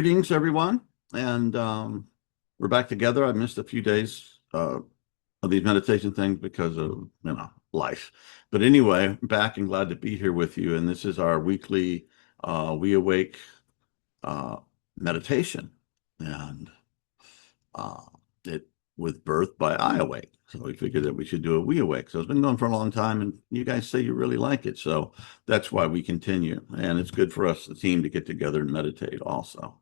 Greetings, everyone, and we're back together. I missed a few days of these meditation things because of life, but anyway, back and glad to be here with you. And this is our weekly WeAwake meditation, and it was birthed by iAwake. So we figured that we should do a WeAwake. So it's been going for a long time, and you guys say you really like it, so that's why we continue. And it's good for us, the team, to get together and meditate also.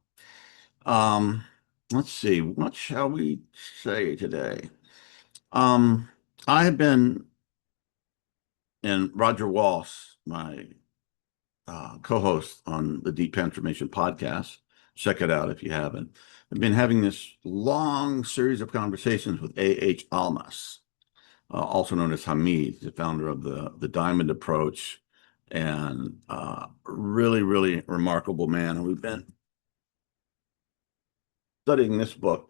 Let's see, what shall we say today? I have been, and Roger Walsh, my co-host on the Deep Transformation podcast, check it out if you haven't. I've been having this long series of conversations with A.H. Almas, also known as Hamid, the founder of the Diamond Approach, and really, really remarkable man. And we've been studying this book,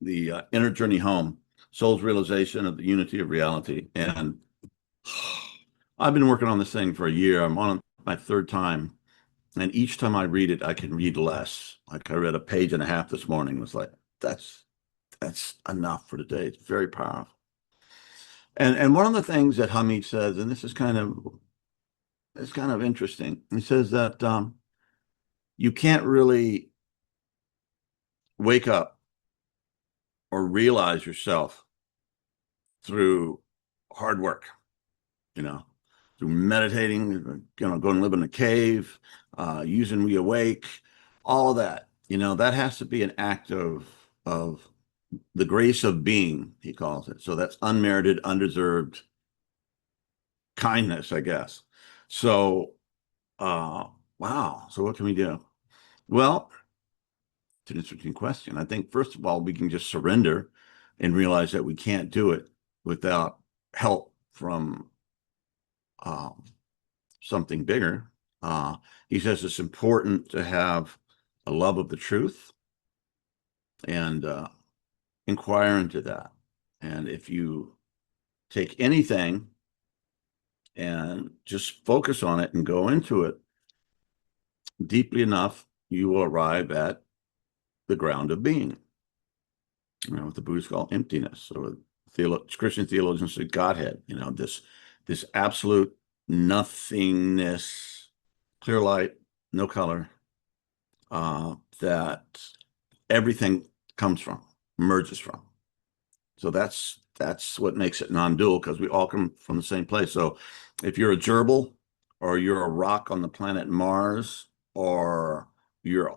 The Inner Journey Home, Soul's Realization of the Unity of Reality. And I've been working on this thing for a year. I'm on my third time. And each time I read it, I can read less. Like I read a page and a half this morning. It was like, that's enough for today. It's very powerful. And one of the things that Hamid says, and this is kind of interesting. He says that you can't really wake up or realize yourself through hard work, through meditating, going to live in a cave, using WeAwake, all of that. That has to be an act of the grace of being, he calls it. So that's unmerited, undeserved kindness, I guess. So, wow. So what can we do? Well, it's an interesting question. I think, first of all, we can just surrender and realize that we can't do it without help from something bigger. He says it's important to have a love of the truth and inquire into that. And if you take anything and just focus on it and go into it deeply enough, you will arrive at the ground of being. What the Buddhists call emptiness, or Christian theologians say Godhead. This absolute nothingness, clear light, no color, that everything comes from, emerges from. So that's what makes it non-dual, because we all come from the same place. So if you're a gerbil, or you're a rock on the planet Mars, or you're a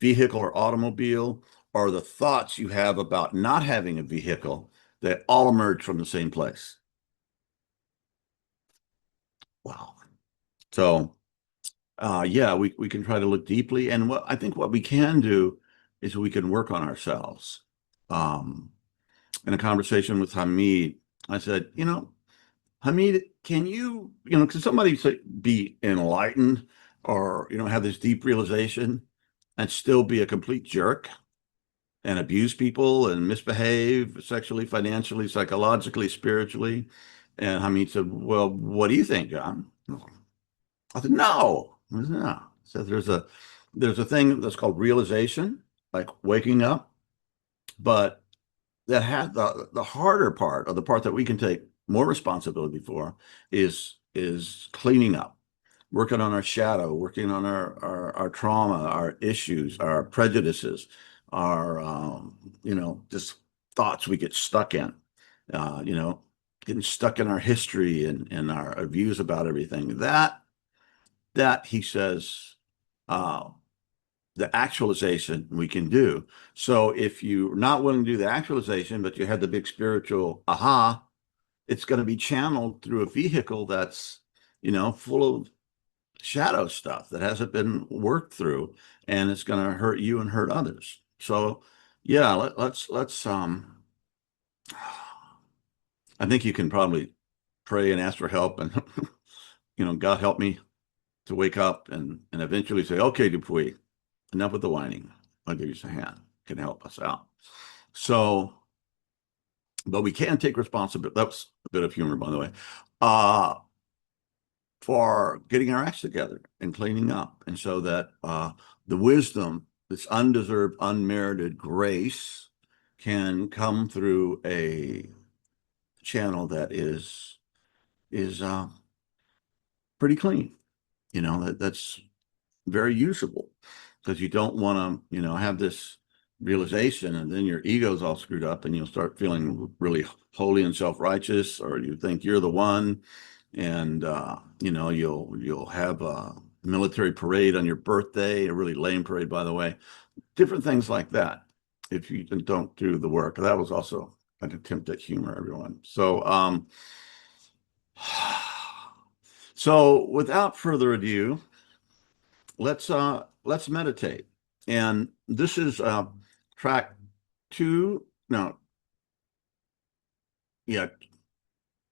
vehicle or automobile, or the thoughts you have about not having a vehicle, they all emerge from the same place. Wow. So yeah, we can try to look deeply. And I think what we can do is we can work on ourselves. In a conversation with Hamid, I said, Hamid, can you somebody be enlightened or, have this deep realization and still be a complete jerk and abuse people and misbehave sexually, financially, psychologically, spiritually? And Hamid said, well, what do you think, John? I said, no. I said, no. So there's a thing that's called realization, like waking up, but that has the harder part, or the part that we can take more responsibility for, is cleaning up, working on our shadow, working on our trauma, our issues, our prejudices, our just thoughts we get stuck in, getting stuck in our history and our views about everything. That he says, the actualization we can do. So if you're not willing to do the actualization, but you had the big spiritual aha, it's going to be channeled through a vehicle that's, full of shadow stuff that hasn't been worked through, and it's going to hurt you and hurt others. So yeah, let's I think you can probably pray and ask for help, and God help me to wake up and eventually say, okay, Dupuy, enough with the whining. I'll give you a hand. Can help us out. So, but we can take responsibility. That's a bit of humor, by the way, for getting our acts together and cleaning up. And so that the wisdom this undeserved, unmerited grace can come through a channel that is pretty clean. That's very usable, because you don't want to, have this realization and then your ego's all screwed up and you'll start feeling really holy and self-righteous, or you think you're the one, and you'll have a military parade on your birthday, a really lame parade, by the way, different things like that, if you don't do the work. That was also an attempt at humor, everyone. So without further ado, let's meditate. And this is track two, no, yeah,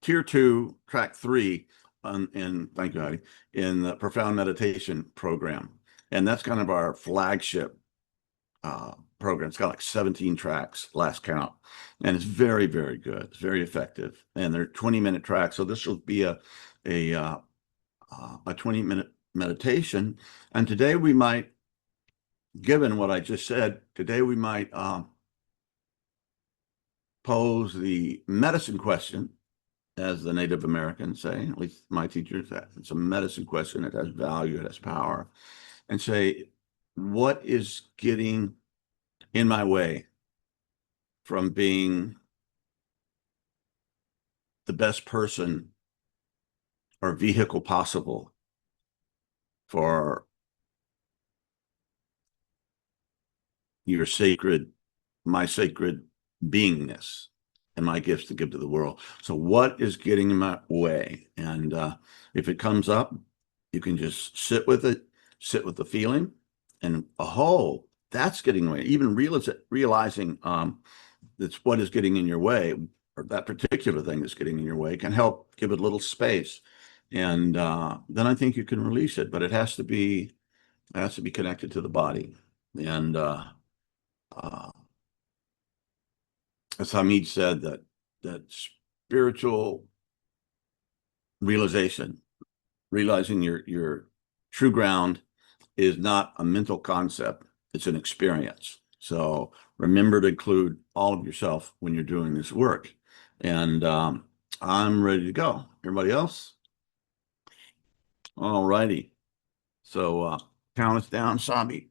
tier two, track three, thank you, Heidi, in the profound meditation program. And that's kind of our flagship program. It's got like 17 tracks, last count, and it's very, very good. It's very effective, and they're 20-minute tracks. So this will be a 20-minute meditation. And today we might, given what I just said, today we might pose the medicine question, as the Native Americans say, at least my teachers, it's a medicine question. It has value, it has power, and say, what is getting in my way from being the best person or vehicle possible for your sacred, my sacred beingness and my gifts to give to the world? So what is getting in my way? And if it comes up, you can just sit with it, sit with the feeling, and that's getting away. Even realizing that's what is getting in your way, or that particular thing that's getting in your way, can help give it a little space. And then I think you can release it, but it has to be connected to the body. And as Hamid said, that spiritual realization, realizing your true ground, is not a mental concept, it's an experience. So remember to include all of yourself when you're doing this work. And I'm ready to go. Everybody else? All righty. So count us down, Sabi.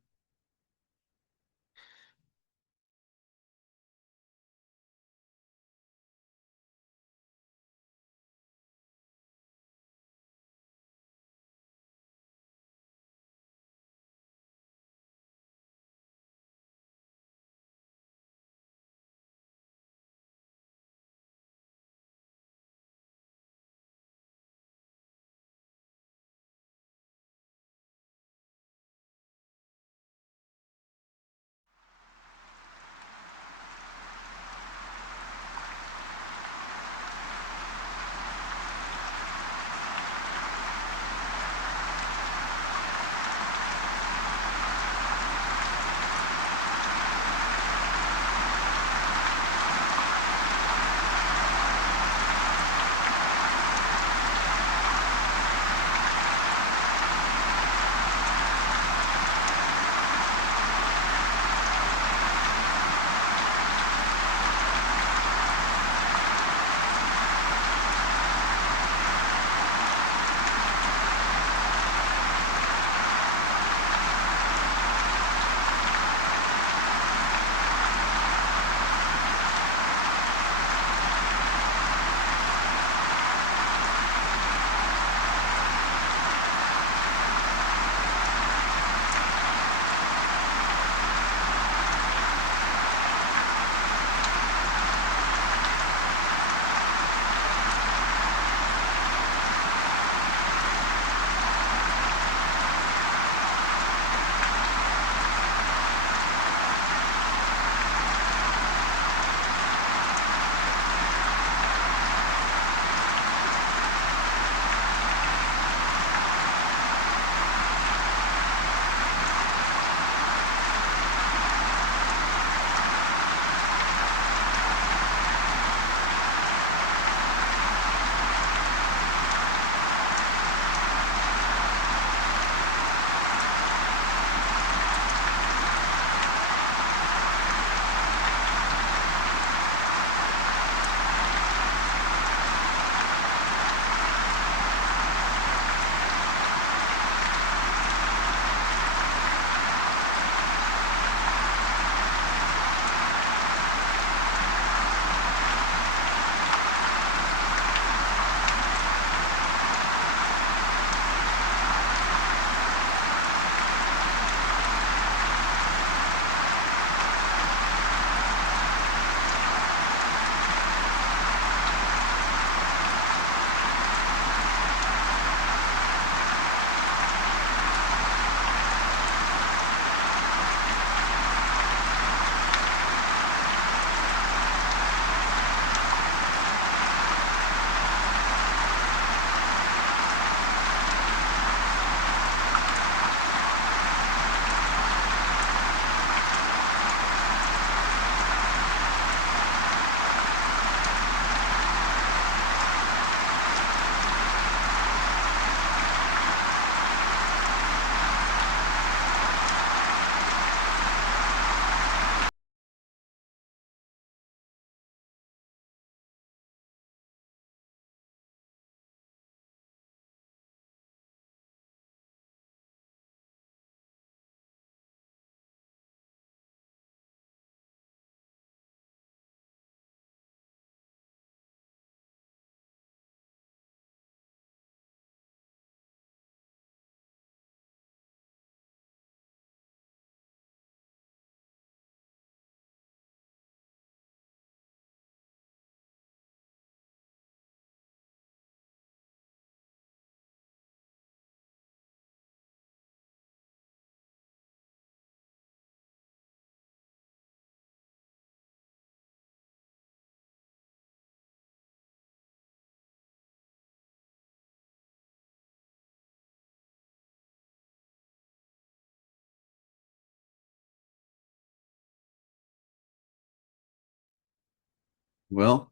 Well,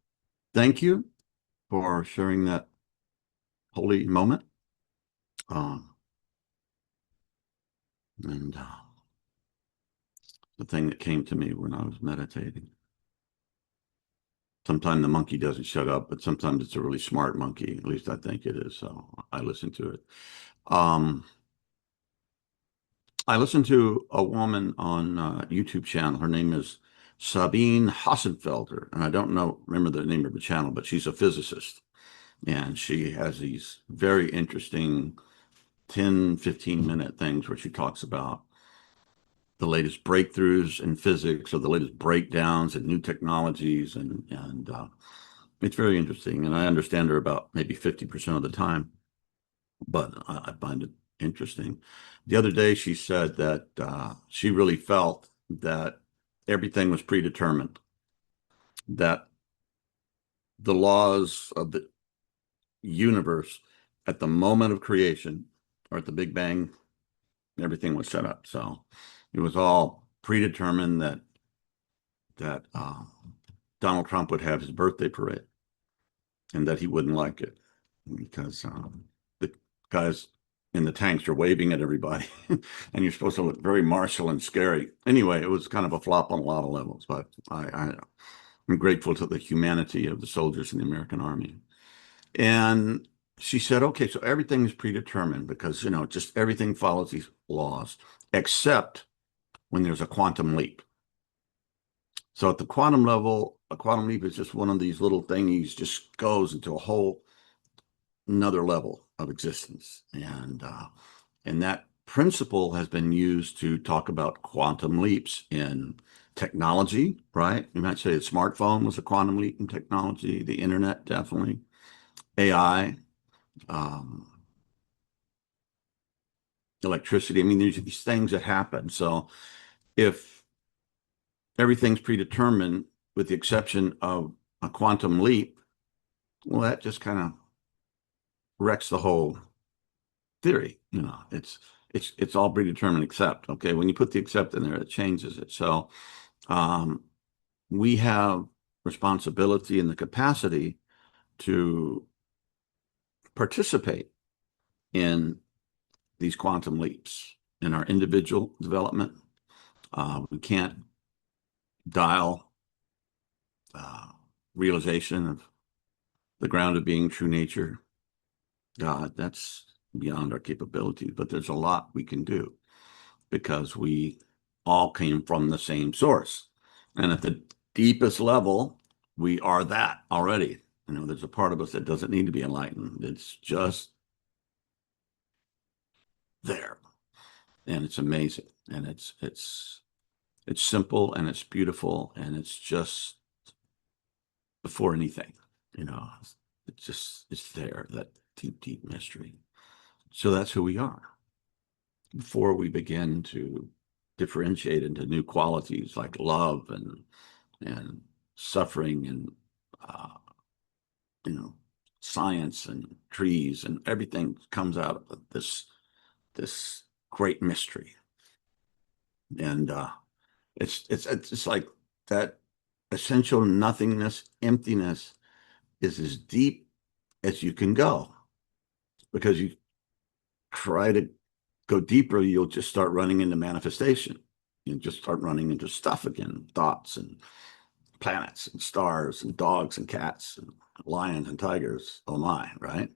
thank you for sharing that holy moment. Um, and the thing that came to me when I was meditating. Sometimes the monkey doesn't shut up, but sometimes it's a really smart monkey. At least I think it is. So I listen to it. Um, I listened to a woman on YouTube channel. Her name is Sabine Hassenfelder, and I don't know remember the name of the channel, but she's a physicist, and she has these very interesting 10, 15-minute things where she talks about the latest breakthroughs in physics or the latest breakdowns and new technologies, and it's very interesting. And I understand her about maybe 50% of the time, but I find it interesting. The other day, she said that she really felt that everything was predetermined, that the laws of the universe at the moment of creation or at the Big Bang, everything was set up. So it was all predetermined that Donald Trump would have his birthday parade and that he wouldn't like it because the guys in the tanks are waving at everybody and you're supposed to look very martial and scary. Anyway, it was kind of a flop on a lot of levels, but I'm grateful to the humanity of the soldiers in the American Army. And she said, okay, so everything is predetermined because, just everything follows these laws, except when there's a quantum leap. So at the quantum level, a quantum leap is just one of these little thingies just goes into a whole another level of existence. And that principle has been used to talk about quantum leaps in technology, right? You might say a smartphone was a quantum leap in technology, the internet, definitely, AI, um, electricity. I mean, there's these things that happen. So if everything's predetermined, with the exception of a quantum leap, well, that just kind of wrecks the whole theory. It's all predetermined except. Okay, when you put the except in there, it changes it. So um, we have responsibility and the capacity to participate in these quantum leaps in our individual development. We can't dial uh, realization of the ground of being true nature. God, that's beyond our capabilities, but there's a lot we can do because we all came from the same source. And at the deepest level, we are that already. There's a part of us that doesn't need to be enlightened. It's just there. And it's amazing. And it's simple and it's beautiful and it's just before anything, you know, it's there, that deep, deep mystery. So that's who we are. Before we begin to differentiate into new qualities like love and suffering and uh, you know science and trees and everything comes out of this great mystery. And it's just like that essential nothingness, emptiness is as deep as you can go, because you try to go deeper, you'll just start running into manifestation. You just start running into stuff again, thoughts and planets and stars and dogs and cats and lions and tigers. Oh my, right?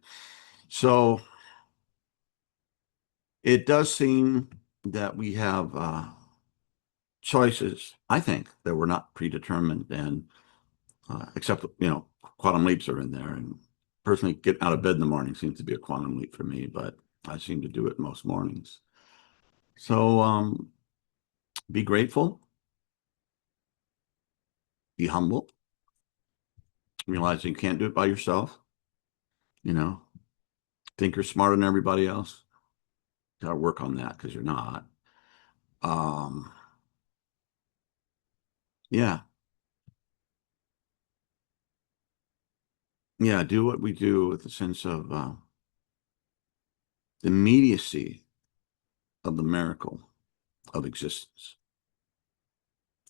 So it does seem that we have choices, I think, that were not predetermined, and except, quantum leaps are in there. And personally, getting out of bed in the morning seems to be a quantum leap for me, but I seem to do it most mornings. So be grateful, be humble, realize you can't do it by yourself. You know, think you're smarter than everybody else. Got to work on that because you're not. Um, yeah, yeah. Do what we do with a sense of the immediacy of the miracle of existence,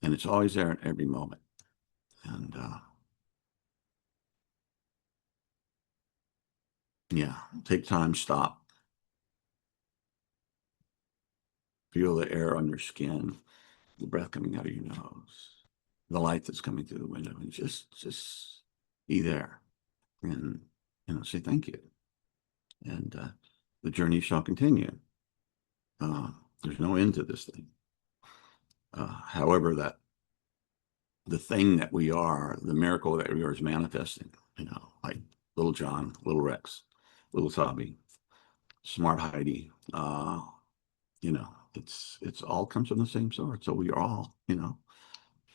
and it's always there at every moment. And Yeah. Take time, stop, feel the air on your skin, the breath coming out of your nose, the light that's coming through the window, and just be there and say thank you. And the journey shall continue. There's no end to this thing. However, that the thing that we are, the miracle that we are is manifesting, like little John, little Rex, little Sabi, smart Heidi. It's all comes from the same source. So we are all,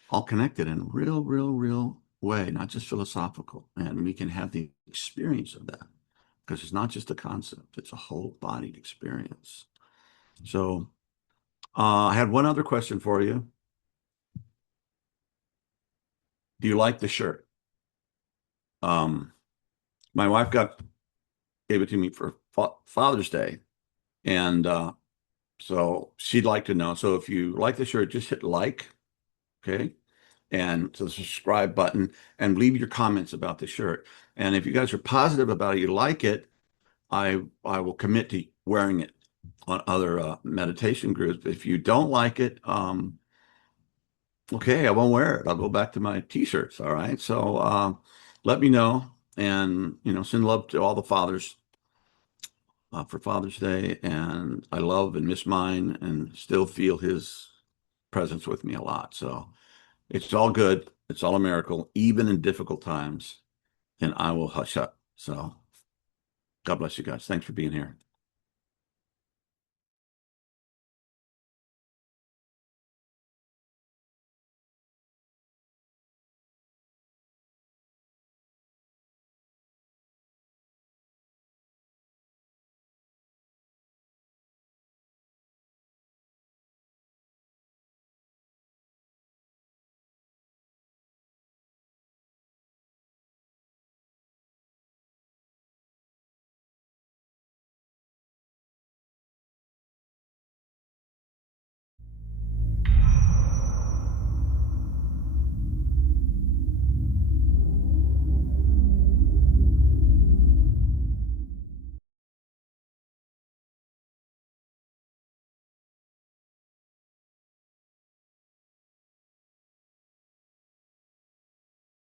all connected in a real way, not just philosophical. And we can have the experience of that because it's not just a concept, it's a whole bodied experience. So I had one other question for you. Do you like the shirt? Um, my wife gave it to me for Father's Day, and so she'd like to know. So if you like the shirt, just hit like, okay, and to the subscribe button, and leave your comments about the shirt. And if you guys are positive about it, you like it, I will commit to wearing it on other meditation groups. If you don't like it, okay, I won't wear it. I'll go back to my t-shirts. All right. So let me know, and send love to all the fathers for Father's Day. And I love and miss mine, and still feel his presence with me a lot. So it's all good. It's all a miracle, even in difficult times. And I will hush up. So God bless you guys. Thanks for being here.